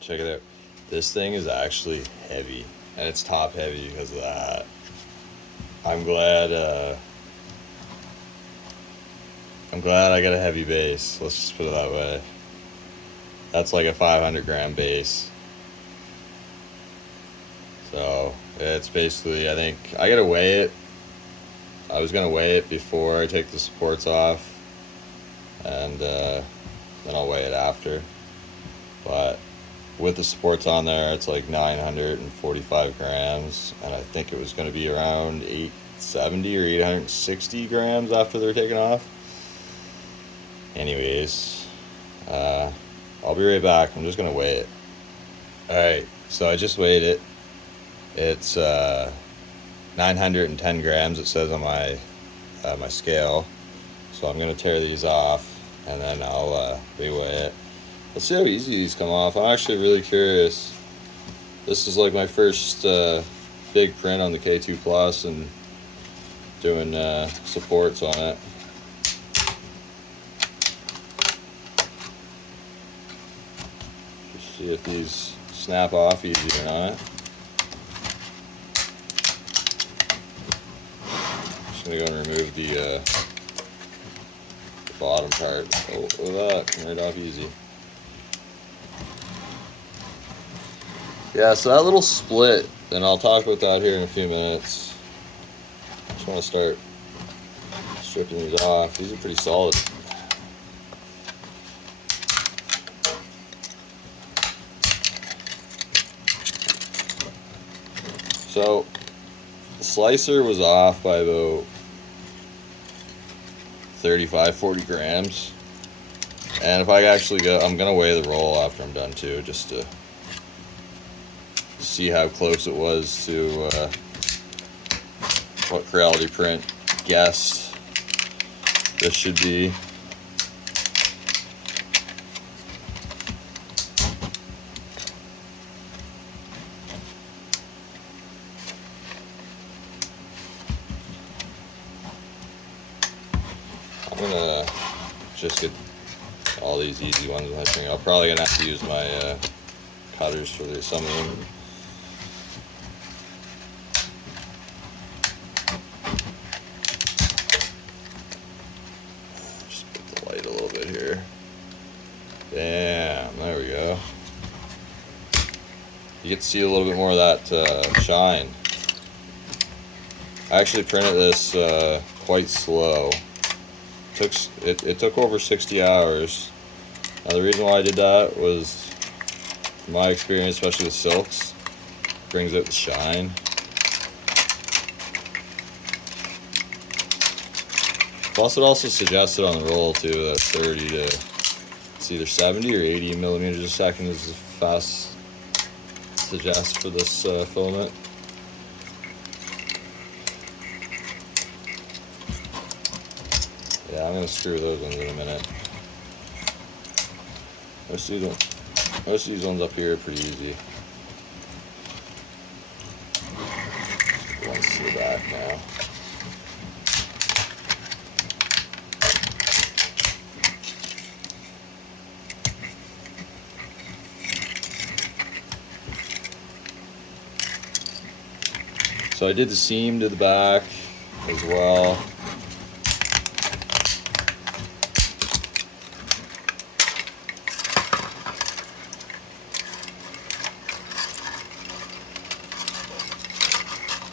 check it out. This thing is actually heavy, and it's top heavy because of that. I'm glad I got a heavy base. Let's just put it that way. That's like a 500-gram base. So it's basically, I think I gotta weigh it. I was gonna weigh it before I take the supports off, and then I'll weigh it after. But with the supports on there, it's like 945 grams, and I think it was gonna be around 870 or 860 grams after they're taken off. Anyways, I'll be right back. I'm just gonna weigh it. Alright, so I just weighed it. It's 910 grams, it says on my my scale. So I'm gonna tear these off, and then I'll reweigh it. Let's see how easy these come off. I'm actually really curious. This is like my first big print on the K2 Plus, and doing supports on it. Just see if these snap off easy or not. Just gonna go and remove the bottom part. Oh, look at that, come right off easy. Yeah, so that little split, and I'll talk about that here in a few minutes. Just want to start stripping these off. These are pretty solid. So the slicer was off by about 35-40 grams, and if I actually go, I'm gonna weigh the roll after I'm done too, just to see how close it was to what Creality Print guessed this should be. I'm gonna just get all these easy ones. I think I'm probably gonna have to use my cutters for some of them. Just put the light a little bit here. Damn, there we go. You get to see a little bit more of that shine. I actually printed this quite slow. It took over 60 hours. Now the reason why I did that was, in my experience, especially with silks, brings out the shine. Plus it also suggested on the roll too that 30 to, it's either 70 or 80 millimeters a second is the fast suggest for this filament. Yeah, I'm gonna screw those ones in a minute. Most of these ones up here are pretty easy. One's to the back now. So I did the seam to the back as well.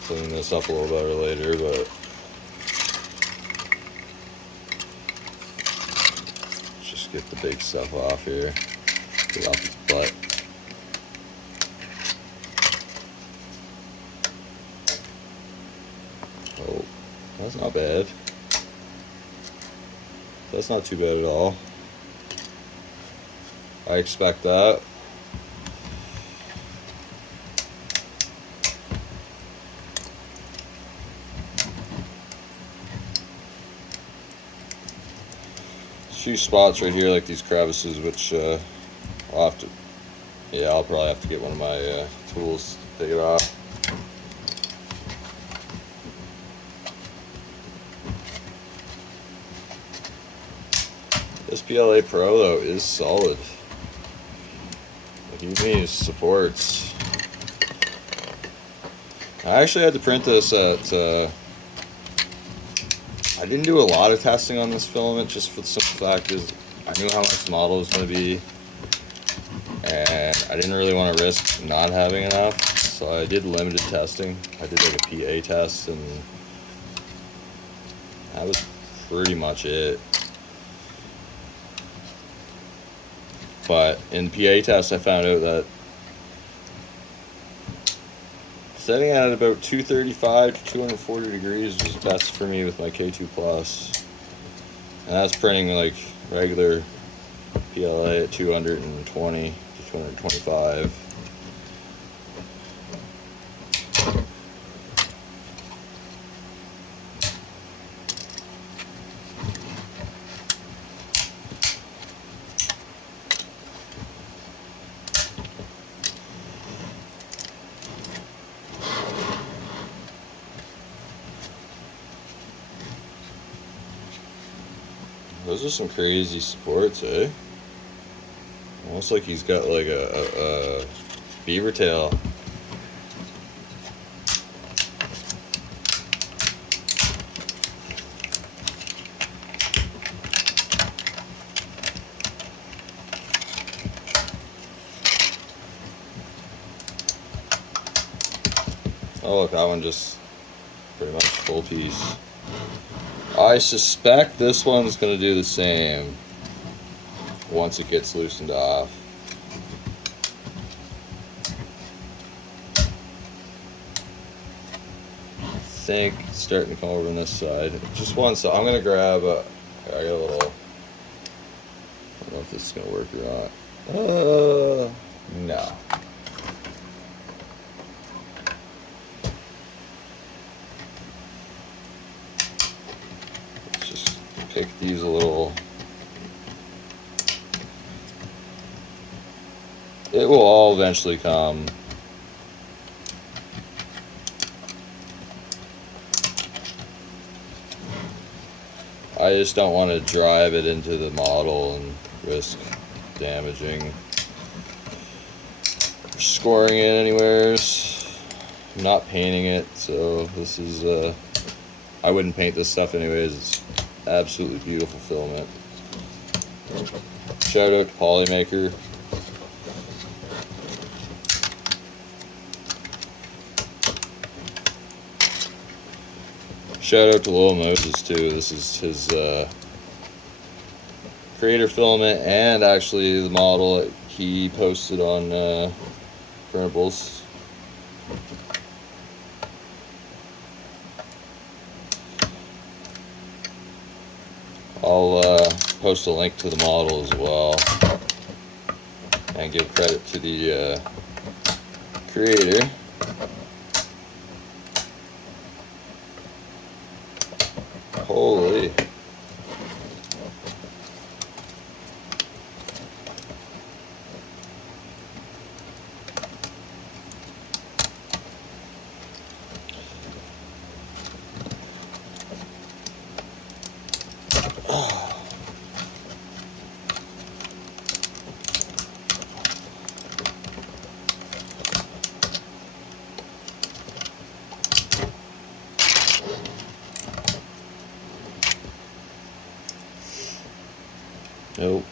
Clean this up a little better later, but let's just get the big stuff off here. Get off his butt. Oh, that's not bad. That's not too bad at all. I expect that. Few spots right here, like these crevices, which I'll have to, yeah, I'll probably have to get one of my tools to take it off. This PLA Pro though is solid. These supports. I actually had to print this at. I didn't do a lot of testing on this filament, just for the simple fact is I knew how much the model was going to be, and I didn't really want to risk not having enough, so I did limited testing. I did like a PA test, and that was pretty much it. But in PA test, I found out that setting at about 235 to 240 degrees was best for me with my K2 Plus. And that's printing like regular PLA at 220 to 225. Those are some crazy supports, eh? Almost like he's got like a beaver tail. Oh look, that one just pretty much full piece. I suspect this one's going to do the same once it gets loosened off. I think it's starting to come over on this side. Just one side. I'm going to grab a... I got a little... I don't know if this is going to work or not. No. Pick these a little. It will all eventually come. I just don't want to drive it into the model and risk damaging or scoring it anywheres. I'm not painting it, so this is I wouldn't paint this stuff anyways. It's absolutely beautiful filament. Shout out to Polymaker. Shout out to Lil Moses too. This is his creator filament and actually the model that he posted on Printables. I'll post a link to the model as well and give credit to the creator. Holy. Nope.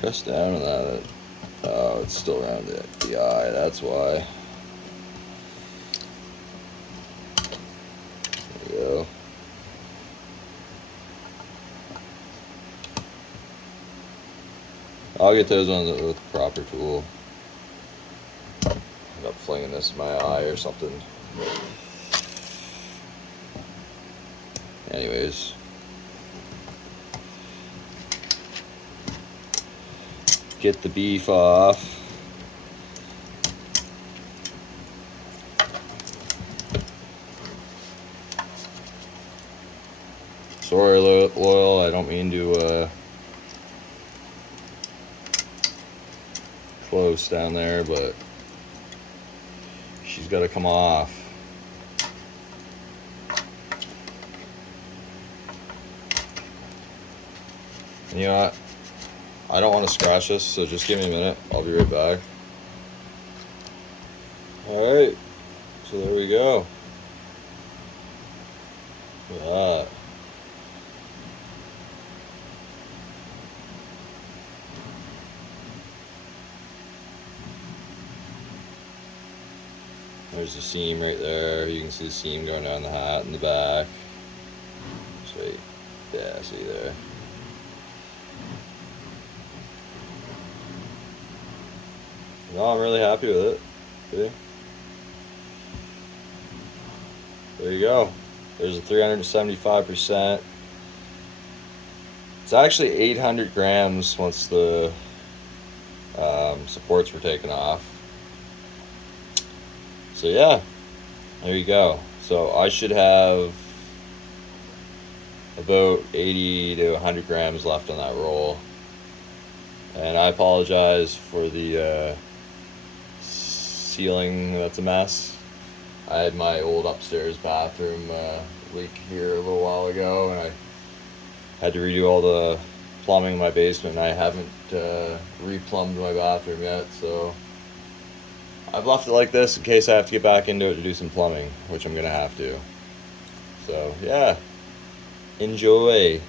Press down on that. Oh, it's still around the eye, that's why. There we go. I'll get those ones with the proper tool. End up flinging this in my eye or something. Anyways. Get the beef off. Sorry, Loyal, I don't mean to close down there, but she's got to come off. And you know what? I don't want to scratch this, so just give me a minute. I'll be right back. Alright, so there we go. Look at that. There's the seam right there. You can see the seam going down the hat in the back. So, yeah, see there. No, I'm really happy with it. See? There you go. There's a 375%. It's actually 800 grams once the supports were taken off. So yeah, there you go. So I should have about 80 to 100 grams left on that roll. And I apologize for the ceiling that's a mess. I had my old upstairs bathroom leak here a little while ago, and I had to redo all the plumbing in my basement. I haven't replumbed my bathroom yet, so I've left it like this in case I have to get back into it to do some plumbing, which I'm gonna have to. So yeah, enjoy.